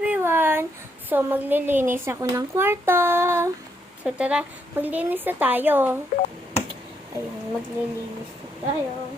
Everyone! So, maglilinis ako ng kwarto. So, tara, maglinis na tayo. Ayan, maglilinis na tayo.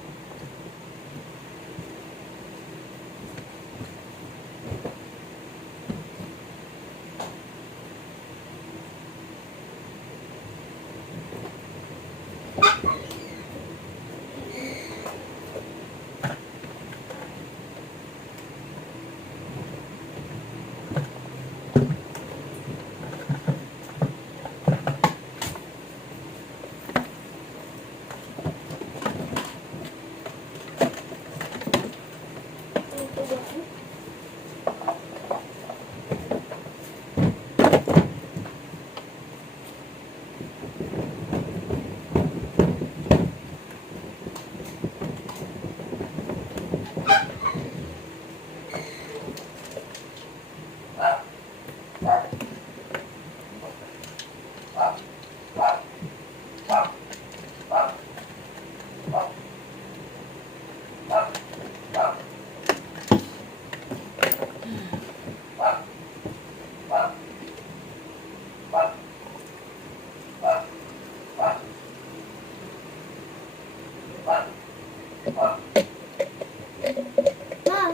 Ma,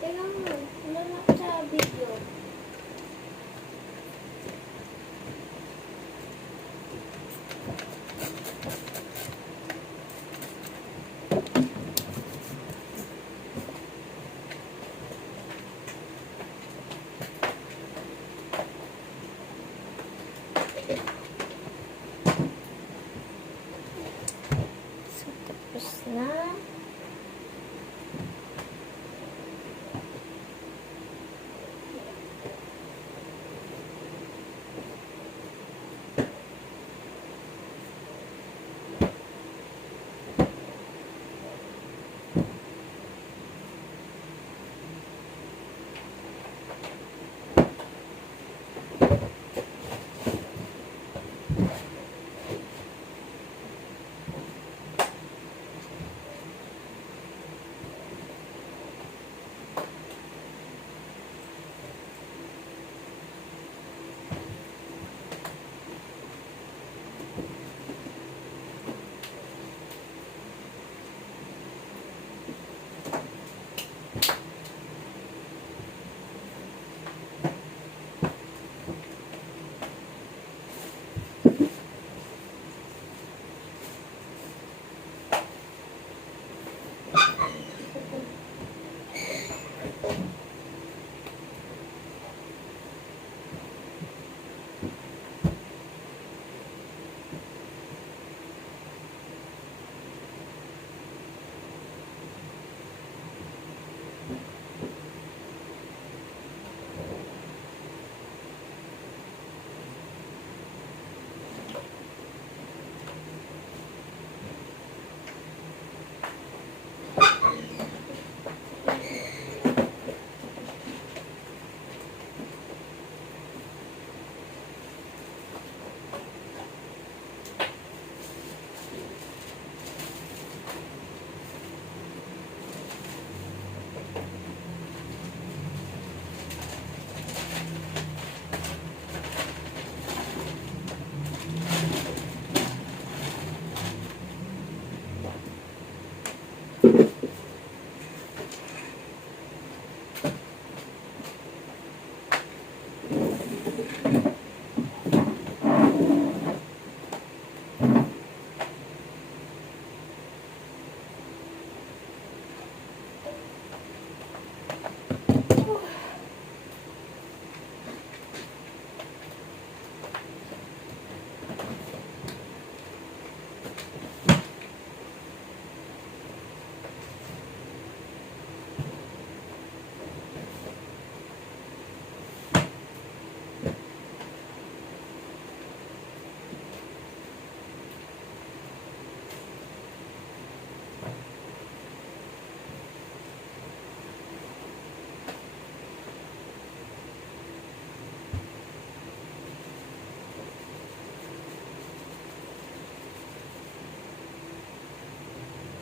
tingnan mo. Ano na sa video? So, tapos na.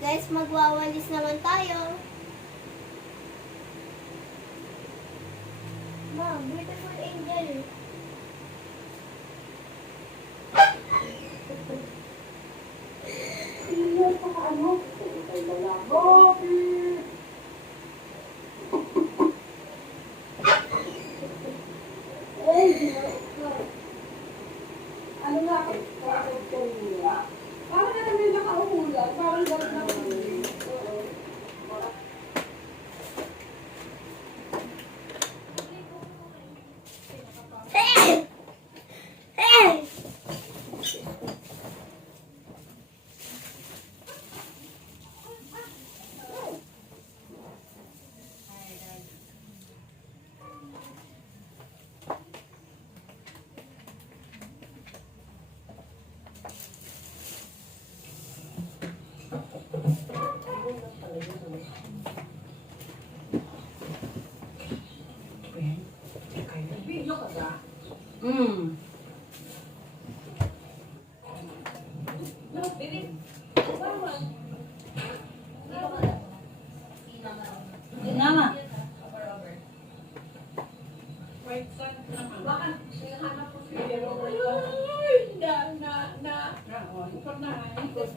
Guys, magwawalis naman tayo. Ma, beautiful angel. Ano nga? Parang na may nakauulan. Parang galit na video ka ba? No, dilim. Bawal. Nama. Right side naman. Baka hinahanap ko si Pero. Ay, na. Oh, ikot na. Ikot.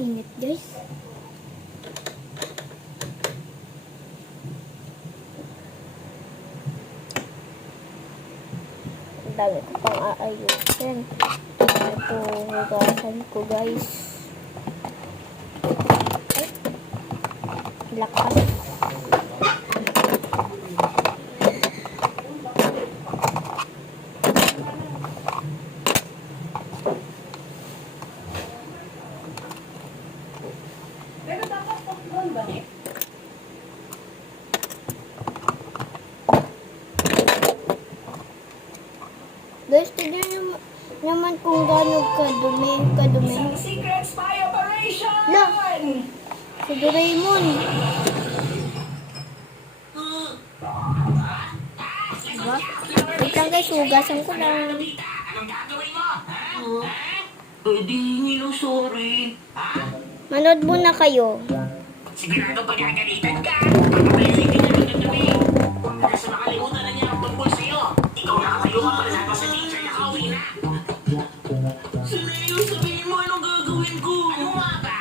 Init, guys. Ang dami ko pang aayusin. Ito, hugasan ko, guys. Ay, lakas. Pero dapat pagkuhan ba eh? Guys, tignan nyo naman kung gaano kadumi. Secret Spy Operation! La! Si Doraemon. Diba? Wait lang guys, hugasan ko lang. Anong gagawin mo? Di hingi ng sorry. Manood muna kayo. Sigurado pagagalitan ka. Papapayagin ka na ng gabi. Kasi makalimutan na niya ang tungkol sa'yo. Ikaw nakatayo ka pa rin sa teacher na kauwi na. Sinayo, sabihin mo anong gagawin ko. Ano nga ba?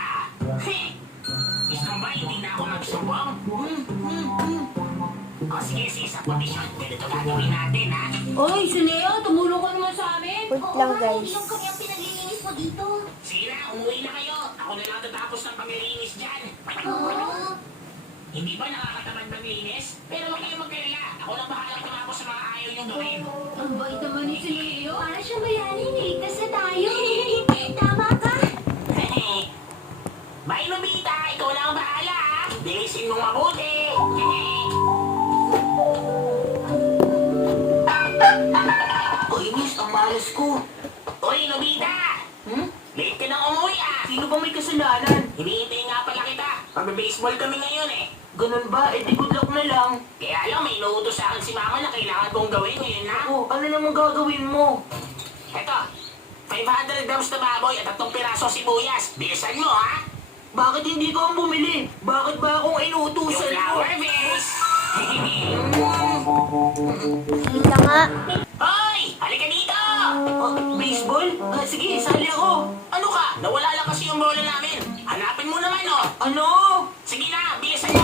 Gusto ba hindi na ako magsumbong? O sige, sa kondisyon. Ganito gagawin natin, ha? Oy, Suneo, tumulong ka naman sa amin. Wait lang guys. Yung kami ang pinaglilinis mo dito. Sige na, umuwi na kayo. Ako na lang tatapos ng pamilinis dyan. Oo. Hindi ba nakakatamad maglinis? Pero huwag kayong magkalala. Ako lang bahalang tumapos sa mga ayaw niyong gawin. Ang bait naman ni Suneo. Para siyang bayanin eh. Kasi tayo. Tama ka. Bye, Nobita! Ikaw lang ang bahala, ha? Bilisin mong mabuti! Uy, miss, ang malas ko. Uy, Nobita! Late ka nang umuwi, ah! Sino ba may kasalanan? Hinihintay nga pala kita. Pag-baseball kami ngayon, eh. Ganun ba? Eh di good luck na lang. Kaya lang, may inuutos sa akin si mama na kailangan kong gawin ngayon na. Oh, ano namang gagawin mo? Eto, 500 grams na baboy at 3 piraso sibuyas. Bilisan mo, ha? Bakit hindi ko ang bumili? Bakit ba akong inuutusan mo? Yung flower base! Kita nga. Hoy! Halika dito! Baseball? Sige, sali ako. Ano ka? Nawala lang kasi yung bola namin. Hanapin mo naman, oh. Ano? Sige na, bilisan mo